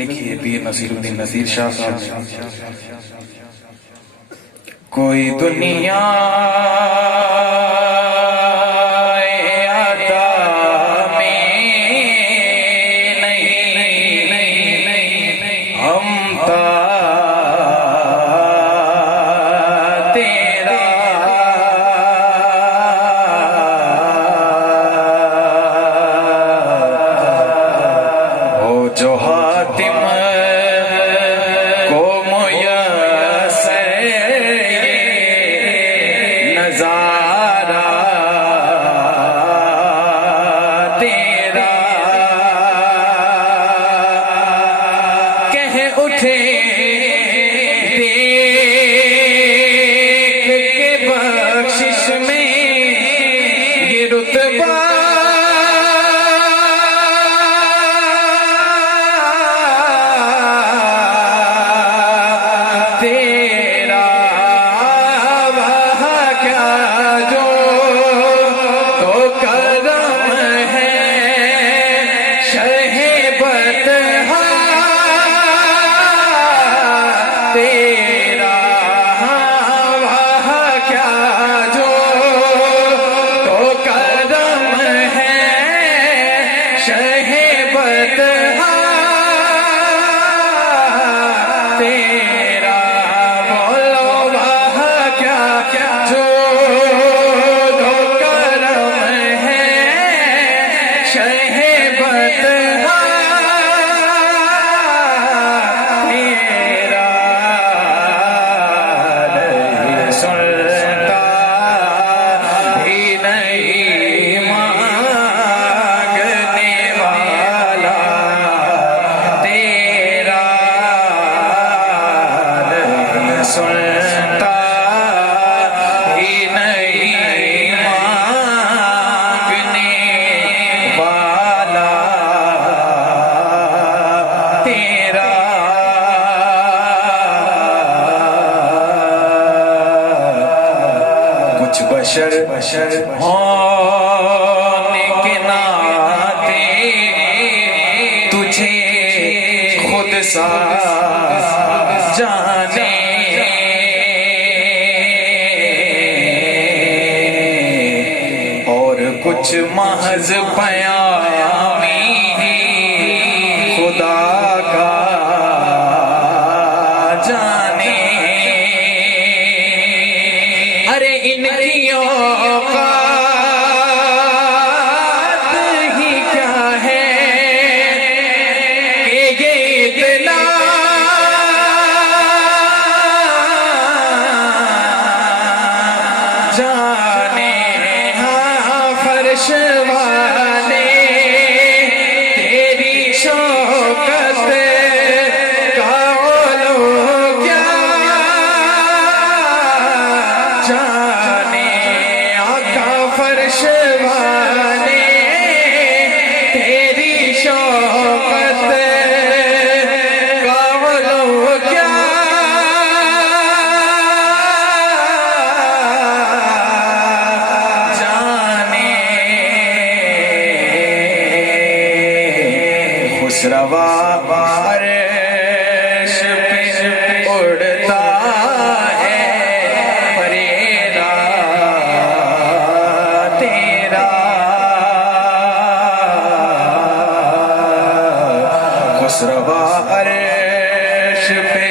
लिखी है पीर नसीरुद्दीन नसीर शाह साहब ने। कोई दुनिया जो हातिम को मुयस्सर नजारा तेरा कह उठे देख के बख्शिश में ये रुतबा सुनता ही नहीं मांगने वाला तेरा कुछ बशर होने के नाते तुझे खुद सा जाने कुछ महज पयामी खुदा का जाने। अरे इनकी औकात ही क्या है कि ये इतना जाने। वाले तेरी शौकत का लोग क्या जाने। आका फर्श वाले तेरी शौकत का लोग क्या खुसरवा अर्श पे उड़ता है फरेरा तेरा। खुसरवा अर्श पे